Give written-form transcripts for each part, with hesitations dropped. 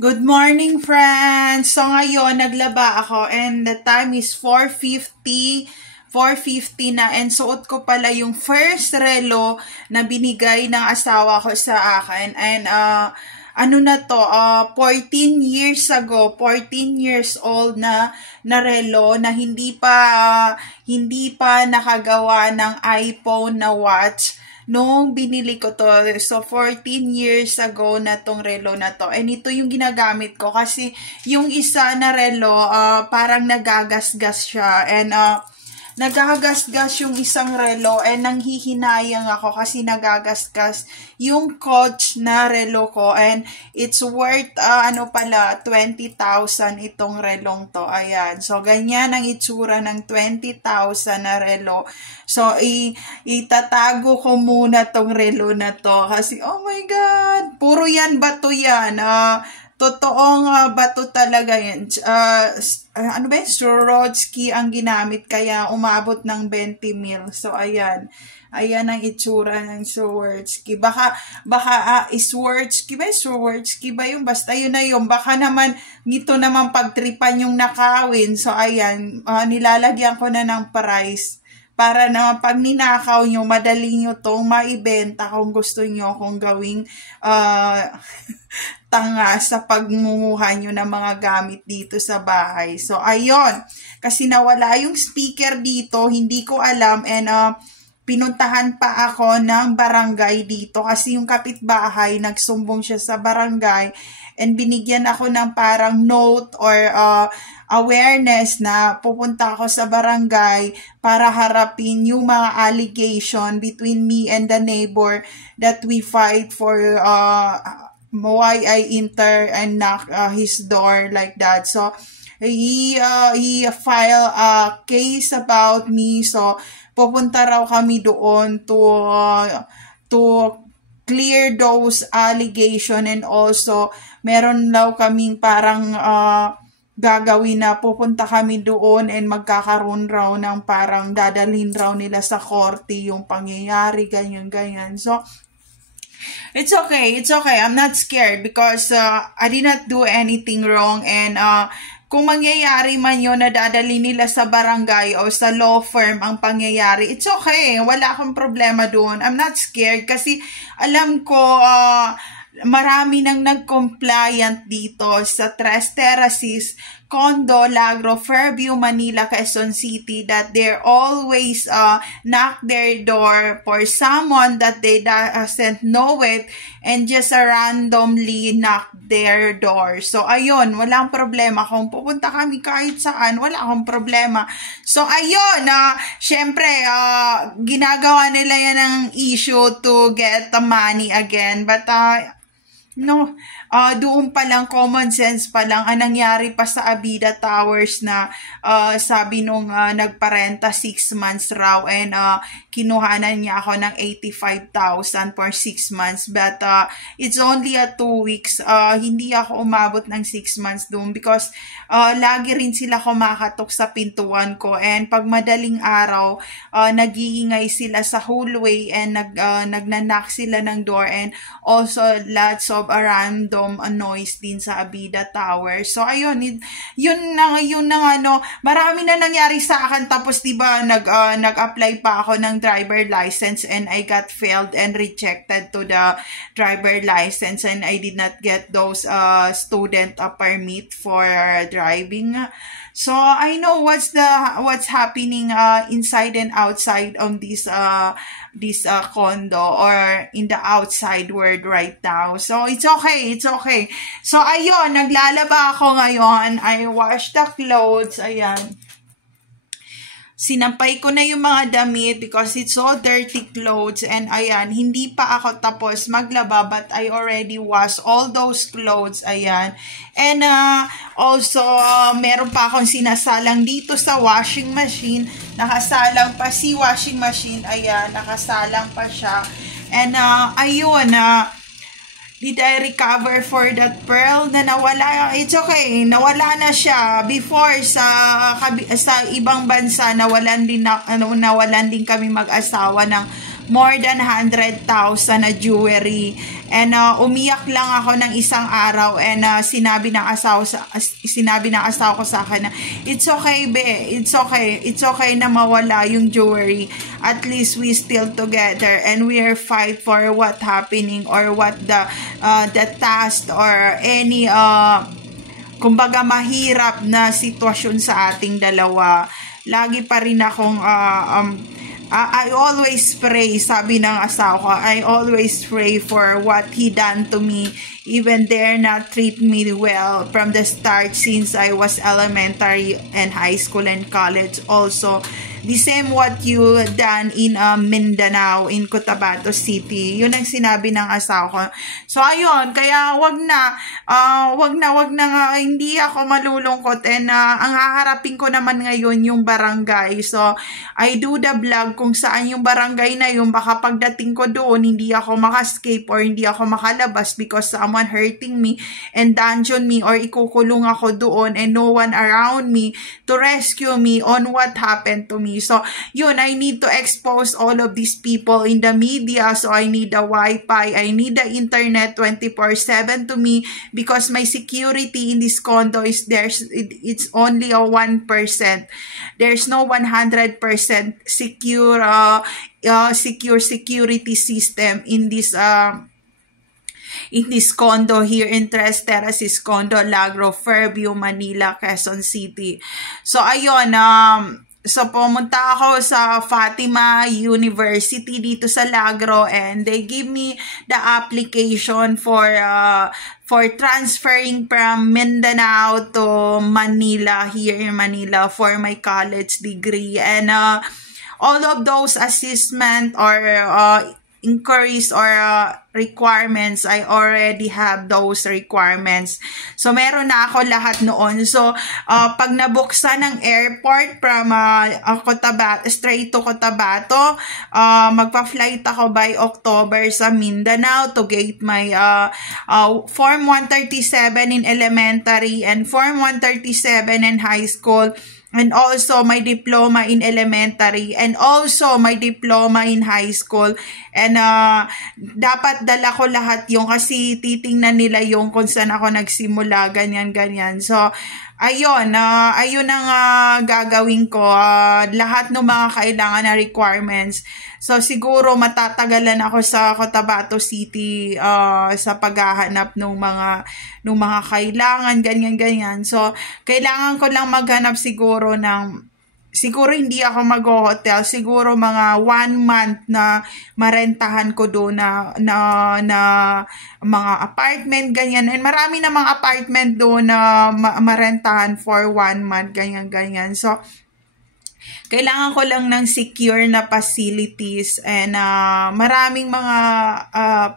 Good morning, friends! So, ngayon, naglaba ako and the time is 4:50 na and suot ko pala yung first relo na binigay ng asawa ko sa akin and ano na to, 14 years ago, 14 years old na relo na hindi pa nakagawa ng iPhone na watch nung binili ko to. So, 14 years ago na tong relo na to. And ito yung ginagamit ko kasi yung isa na relo, parang nagagasgas siya. And nagagasgas yung isang relo and nanghihinayang ako kasi nagagasgas yung Coach na relo ko and it's worth 20,000 itong relong to. Ayan. So, ganyan ang itsura ng 20,000 na relo. So, itatago ko muna tong relo na to kasi, oh my God, puro yan bato yan. Totoong bato talaga yan. Swarovski ang ginamit kaya umabot ng 20 mil. So, ayan. Ayan ang itsura ng Swarovski. Baka Swarovski ba? Swarovski ba yun? Basta yun na yun. Baka naman, ito naman pagtripan yung nakawin. So, ayan. Nilalagyan ko na ng price. Para naman pag ninakaw nyo, madali nyo tong maibenta kung gusto nyo kung gawing tanga sa pagmumuha nyo ng mga gamit dito sa bahay. So, ayun. Kasi nawala yung speaker dito, hindi ko alam and pinuntahan pa ako ng barangay dito kasi yung kapitbahay, nagsumbong siya sa barangay and binigyan ako ng parang note or awareness na pupunta ako sa barangay para harapin yung mga allegation between me and the neighbor that we fight for why I enter and knock his door like that. So, he filed a case about me. So, pupunta raw kami doon to clear those allegation and also meron daw kaming parang gagawin na pupunta kami doon and magkakaroon raw ng parang dadalhin raw nila sa korte yung pangyayari, ganyan. So, it's okay. I'm not scared because I did not do anything wrong and kung mangyayari man yun na dadali nila sa barangay o sa law firm ang pangyayari, it's okay. Wala akong problema doon. I'm not scared kasi alam ko marami nang nag-compliant dito sa Tres Terraces, Condo, Lagro, Fairview, Manila, Quezon City that they're always knock their door for someone that they doesn't know it and just randomly knock their door. So, ayun, walang problema. Kung pupunta kami kahit saan, wala akong problema. So, ayun, syempre, ginagawa nila yan ng issue to get the money again. But, no, doon pa lang, common sense pa lang, ang nangyari pa sa Abida Towers na sabi nung nagparenta 6 months raw and kinuhanan niya ako ng 85,000 for 6 months but it's only 2 weeks. Hindi ako umabot ng 6 months doon because lagi rin sila kumakatok sa pintuan ko and pag madaling araw nag-iingay sila sa hallway and nagnanak sila ng door and also lots of random noise din sa Abida Tower. So ayun, yun na marami na nangyari sa akin tapos 'di ba nag-apply pa ako ng driver license and I got failed and rejected to the driver license and I did not get those student permit for driving. So I know what's happening inside and outside on this condo or in the outside world right now. So it's okay. So ayun, naglalaba ako ngayon. I wash the clothes. Ayan. Sinampay ko na yung mga damit because it's so dirty clothes and ayan, hindi pa ako tapos maglaba but I already washed all those clothes, ayan. And also, meron pa akong sinasalang dito sa washing machine. Nakasalang pa si washing machine, ayan, nakasalang pa siya. And ayun, did I recover for that pearl na nawala? It's okay. Nawala na siya. Before, sa ibang bansa, nawalan din kami mag-asawa ng more than 100,000 na jewelry. And umiyak lang ako ng isang araw, and sinabi ng asawa ko sa akin na it's okay be, it's okay na mawala yung jewelry. At least we still together and we are fight for what happening or what the task or any kumbaga mahirap na sitwasyon sa ating dalawa. Lagi pa rin akong I always pray, sabi ng asawa ko, I always pray for what he done to me. Even dare not treat me well from the start since I was elementary and high school and college also. The same what you done in Mindanao, in Cotabato City. Yun ang sinabi ng asawa ko. So, ayun, kaya wag na nga, hindi ako malulungkot. And ang haharapin ko naman ngayon yung barangay. So, I do the vlog kung saan yung barangay na yun. Baka pagdating ko doon, hindi ako maka-escape or hindi ako makalabas because someone hurting me and dungeon me or ikukulong ako doon and no one around me to rescue me on what happened to me. So, yun, I need to expose all of these people in the media. So, I need the Wi-Fi. I need the internet 24/7 to me because my security in this condo is it's only a 1%. There's no 100% secure security system in this condo here in Tres Terraces Condo, Lagro, Fairview, Manila, Quezon City. So, ayun, so pumunta ako sa Fatima University dito sa Lagro and they give me the application for transferring from Mindanao to Manila, here in Manila for my college degree. And all of those assessment or inquiries or requirements, I already have those requirements. So, meron na ako lahat noon. So, pag nabuksan ng airport from Cotabato, straight to Cotabato, magpa-flight ako by October sa Mindanao to get my Form 137 in elementary and Form 137 in high school. And also my diploma in elementary and also my diploma in high school. And dapat dala ko lahat yung kasi titingnan nila yung kung saan ako nagsimula, ganyan. So, ayun ang gagawin ko. Lahat ng mga kailangan na requirements. So, siguro matatagalan ako sa Cotabato City sa paghahanap ng mga kailangan, ganyan. So, kailangan ko lang maghanap siguro hindi ako mag-hotel, siguro mga 1 month na marentahan ko doon na mga apartment, ganyan. And marami na mga apartment doon na marentahan for 1 month, ganyan. So, kailangan ko lang ng secure na facilities and maraming mga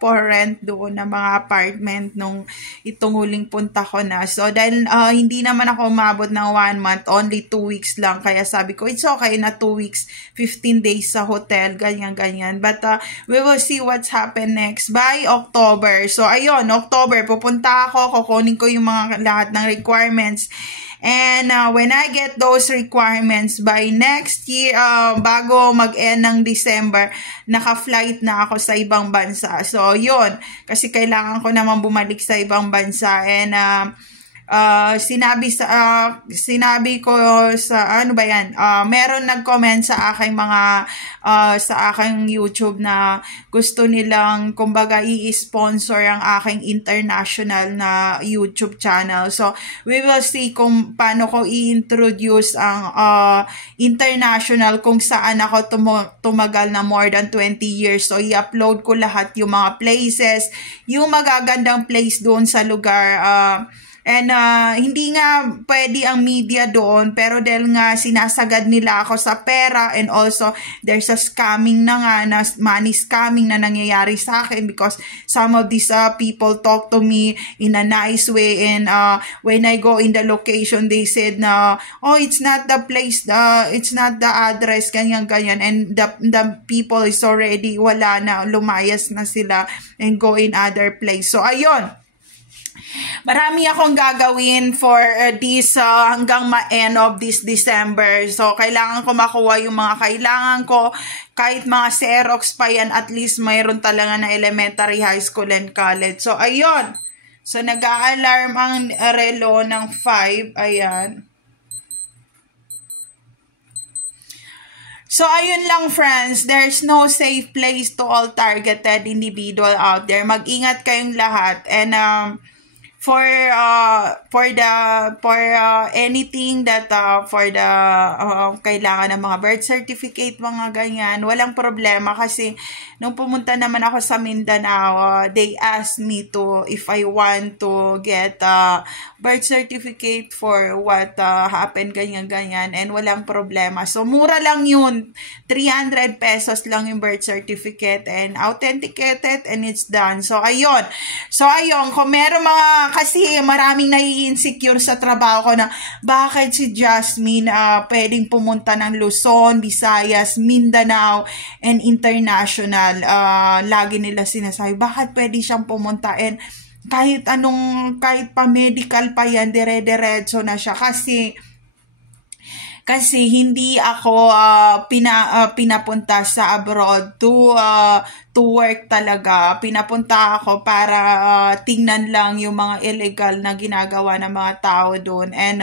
for rent doon na mga apartment nung itong huling punta ko na. So, dahil hindi naman ako umabot ng 1 month, only 2 weeks lang. Kaya sabi ko, it's okay na 2 weeks, 15 days sa hotel, ganyan. But we will see what's happen next by October. So, ayun, October, pupunta ako, kukunin ko yung mga lahat ng requirements. And when I get those requirements by next year, bago mag-end ng December, naka-flight na ako sa ibang bansa. So, yun. Kasi kailangan ko naman bumalik sa ibang bansa. And sinabi ko sa ano ba yan, meron nag-comment sa aking sa aking YouTube na gusto nilang kumbaga i-sponsor ang aking international na YouTube channel. So we will see kung paano ko i-introduce ang international, kung saan ako tumagal na more than 20 years. So i-upload ko lahat yung mga places, yung magagandang place doon sa lugar. And hindi nga pwede ang media doon, pero dahil nga sinasagad nila ako sa pera, and also there's a scamming na nga, na money scamming na nangyayari sa akin because some of these people talk to me in a nice way, and when I go in the location, they said na, oh, it's not the place, it's not the address, ganyan, and the people is already wala na, lumayas na sila and go in other place. So ayun, marami akong gagawin for this hanggang ma-end of this December. So, kailangan ko makuha yung mga kailangan ko. kahit mga Xerox pa yan, at least mayroon talaga na elementary, high school, and college. So, ayun. So, nag-a-alarm ang relo ng 5. Ayan. So, ayun lang friends, there's no safe place to all targeted individual out there. Mag-ingat kayong lahat. And for anything that for the kailangan ng mga birth certificate, mga ganyan, walang problema kasi nung pumunta naman ako sa Mindanao, they asked me to if I want to get birth certificate for what happened, ganyan, and walang problema. So, mura lang yun. 300 pesos lang yung birth certificate and authenticated and it's done. So, ayun. Kung meron mga, kasi maraming nai-insecure sa trabaho ko na bakit si Jasmine pwedeng pumunta ng Luzon, Visayas, Mindanao, and international. Lagi nila sinasabi, bakit pwede siyang pumunta and kahit pa medical pa yan, dire-diretso na siya kasi hindi ako pinapunta sa abroad to work talaga. Pinapunta ako para tingnan lang yung mga illegal na ginagawa ng mga tao doon. And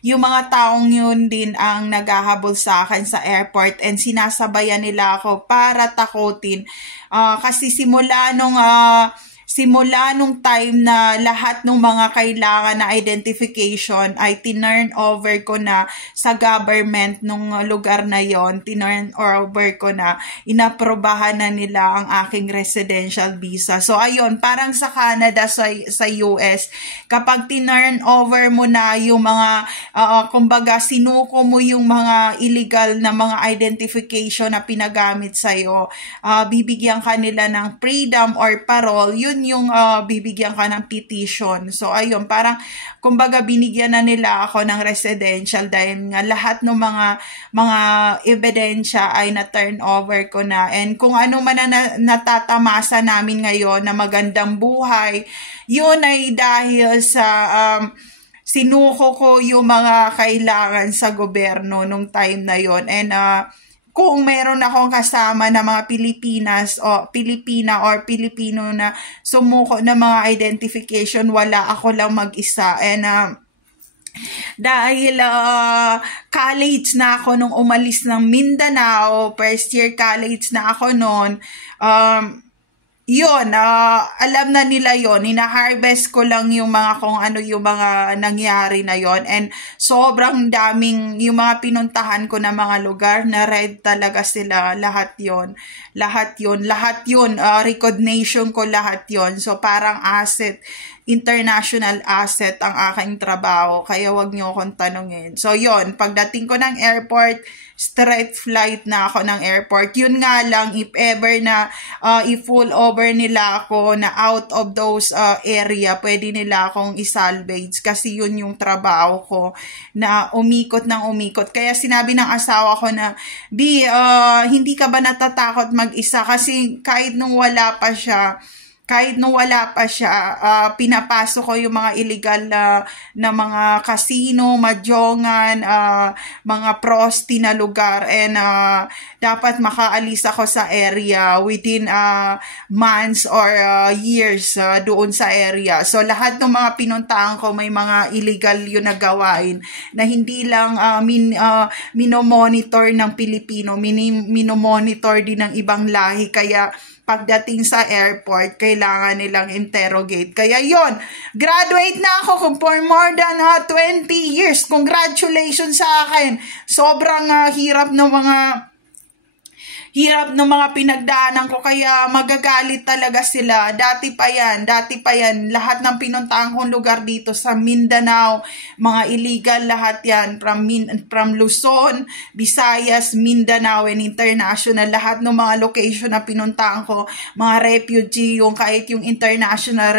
yung mga taong yun din ang naghahabol sa akin sa airport and sinasabayan nila ako para takutin. Kasi simula nung time na lahat ng mga kailangan na identification ay tinurn over ko na sa government nung lugar na yon, tinurn over ko na, inaprobahan na nila ang aking residential visa. So ayun, parang sa Canada, sa US, kapag tinurn over mo na yung mga, kumbaga sinuko mo yung mga illegal na mga identification na pinagamit sa'yo, bibigyan ka nila ng freedom or parole, yun yung bibigyan ka ng petition. So, ayun, parang, kumbaga, binigyan na nila ako ng residential dahil nga lahat ng mga ebidensya ay na-turn over ko na. And kung ano man na natatamasa namin ngayon na magandang buhay, yun ay dahil sa sinuko ko yung mga kailangan sa gobyerno nung time na yon. And kung meron akong kasama na mga Pilipinas o Pilipina or Pilipino na sumuko na mga identification, wala, ako lang mag-isa. And dahil college na ako nung umalis ng Mindanao, first year college na ako noon, yun, alam na nila yun. Hina-harvest ko lang yung mga kung ano yung mga nangyari na yon. And sobrang daming yung mga pinuntahan ko na mga lugar na red talaga sila. Lahat yun. Recognition ko lahat yon. So parang asset, international asset ang aking trabaho. Kaya wag niyo akong tanungin. So yon, pagdating ko ng airport, straight flight na ako ng airport. Yun nga lang, if ever na i-full over nila ako na out of those area, pwede nila akong isalvage kasi yun yung trabaho ko na umikot ng umikot. Kaya sinabi ng asawa ko na, hindi ka ba natatakot mag-isa? Kasi kahit nung wala pa siya, pinapasok ko yung mga illegal na mga casino, mahjongan, mga prosti na lugar, and dapat makaalis ako sa area within months or years doon sa area. So lahat ng mga pinuntahan ko may mga illegal yun na gawain na hindi lang minomonitor ng Pilipino, minomonitor din ng ibang lahi. Kaya pagdating sa airport, kailangan nilang interrogate. Kaya yon, graduate na ako for more than 20 years. Congratulations sa akin. Sobrang hirap ng mga pinagdaanan ko, kaya magagalit talaga sila. Dati pa yan, lahat ng pinuntahan kong lugar dito sa Mindanao, mga illegal lahat yan, from Luzon, Visayas, Mindanao, and international, lahat ng mga location na pinuntahan ko, mga refugee, yung kahit yung international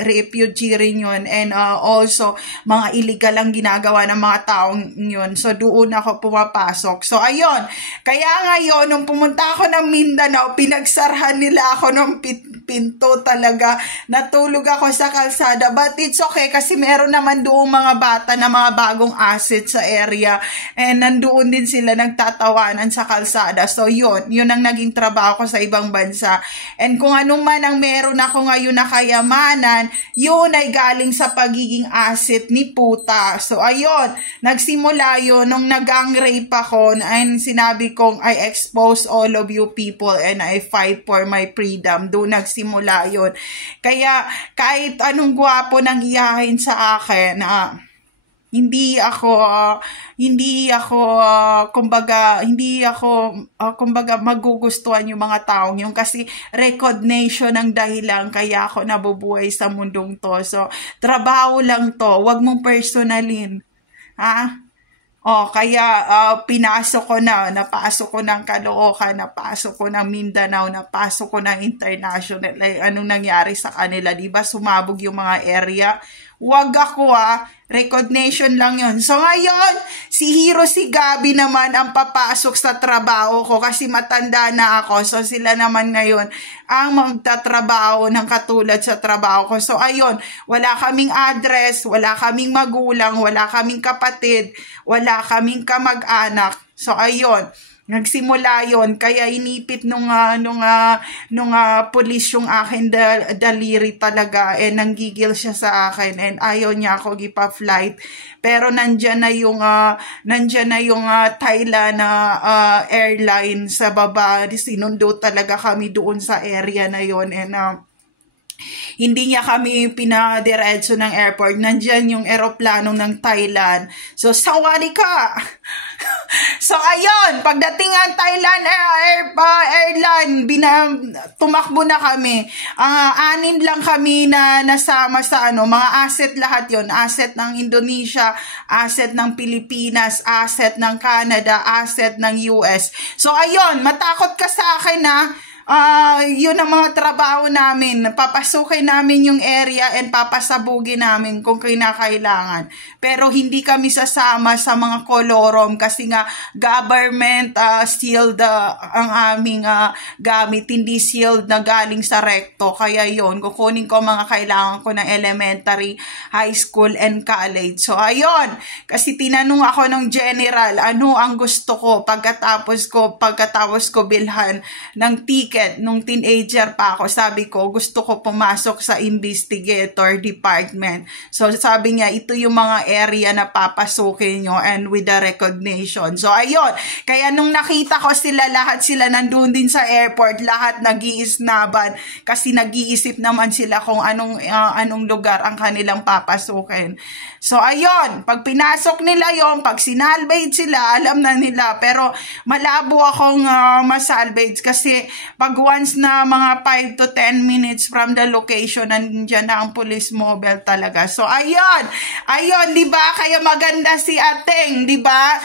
refugee rin yun, and also, mga illegal ang ginagawa ng mga taong yun. So, doon ako pumapasok. So, ayun, kaya ngayon, nung pumunta pumunta ako ng Mindanao, pinagsarhan nila ako ng pinto talaga. Natulog ako sa kalsada. But it's okay kasi meron naman doon mga bata na mga bagong asset sa area. And nandoon din sila nagtatawanan sa kalsada. So yun ang naging trabaho ko sa ibang bansa. And kung anong man ang meron ako ngayon na kayamanan, yun ay galing sa pagiging asset ni puta. So ayun, nagsimula yun nung nag-gang rape ako and sinabi kong I expose all of you people and I fight for my freedom. Doon nagsimula yun. Kaya kahit anong gwapo nang iyahin sa akin, hindi ako magugustuhan yung mga taong yun kasi recognition ang dahilan kaya ako nabubuhay sa mundong to. So, trabaho lang to. Huwag mong personalin. Kaya napasok ko ng Caloocan, napasok ko ng Mindanao, napasok ko ng international. Anong nangyari sa kanila, diba? Sumabog yung mga area. Wag ako recognition lang yun. So ngayon, si Hero, si Gabi naman ang papasok sa trabaho ko kasi matanda na ako. So sila naman ngayon ang magtatrabaho ng katulad sa trabaho ko. So ayun, wala kaming address, wala kaming magulang, wala kaming kapatid, wala kaming kamag-anak. So ayun, nagsimula yon kaya inipit nung pulis yung akin daliri talaga nanggigil siya sa akin and ayaw niya ako gipa-flight pero nandyan na yung Thailand airline sa baba, sinundo talaga kami doon sa area na yon and hindi niya kami pinadiretso ng airport. Nandyan yung eroplano ng Thailand. So, sawari ka! So, ayun, pagdating ang Thailand airline, tumakbo na kami. 6 lang kami na nasama sa mga asset lahat yon. Asset ng Indonesia, asset ng Pilipinas, asset ng Canada, asset ng US. So, ayun, matakot ka sa akin yun ang mga trabaho namin. Papasukin namin yung area and papasabugin namin kung kinakailangan. Pero hindi kami sasama sa mga kolorom kasi nga government sealed ang aming gamit. Hindi sealed na galing sa recto. Kaya yun, kukunin ko mga kailangan ko ng elementary, high school, and college. So ayun, kasi tinanong ako ng general, ano ang gusto ko pagkatapos ko bilhan ng ticket. Nung teenager pa ako, sabi ko, gusto ko pumasok sa investigator department. So, sabi niya, ito yung mga area na papasukin nyo and with the recognition. So, ayun. Kaya nung nakita ko lahat sila nandun din sa airport, lahat nag-iisnaban kasi nag-iisip naman sila kung anong lugar ang kanilang papasukin. So, ayun. Pag pinasok nila yon, pag sinalvage sila, alam na nila. Pero, malabo akong masalvage kasi pag once na mga 5 to 10 minutes from the location, nandiyan na ang police mobile talaga. So, ayun, di ba? Kaya maganda si Ateng, di ba?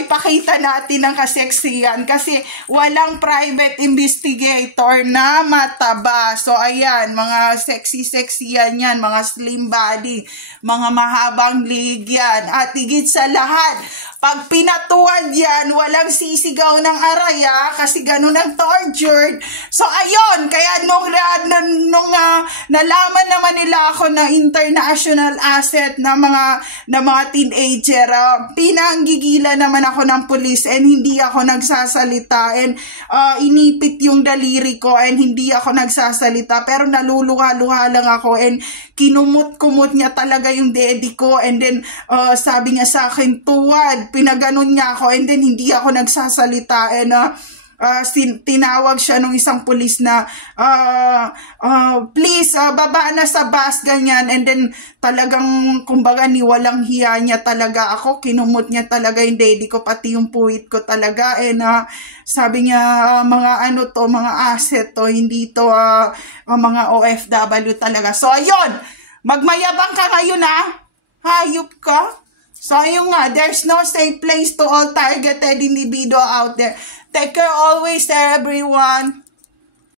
Ipakita natin ang kaseksiyan kasi walang private investigator na mataba. So, ayan, mga sexy yan yan, mga slim body, mga mahabang lig yan. At higit sa lahat, pag pinatuwad yan, walang sisigaw ng araya kasi ganun ang tortured. So, ayun, kaya nung nalaman naman nila ako na international asset na mga teenager, pinanggigilan naman ako ng police and hindi ako nagsasalita and inipit yung daliri ko and hindi ako nagsasalita pero naluluha-luha lang ako and kinumot-kumot niya talaga yung daddy ko and then sabi niya sa akin, tuwad, pinaganon niya ako and then hindi ako nagsasalita and tinawag siya nung isang pulis na please baba na sa bus ganyan and then talagang kumbaga niwalang hiya niya talaga ako, kinumot niya talaga yung daddy ko pati yung puwit ko talaga and sabi niya mga mga asset to, hindi to mga OFW talaga. So ayun, magmayabang ka ngayon hayop ka. So ayun nga, there's no safe place to all targeted individual out there. Take care always, everyone.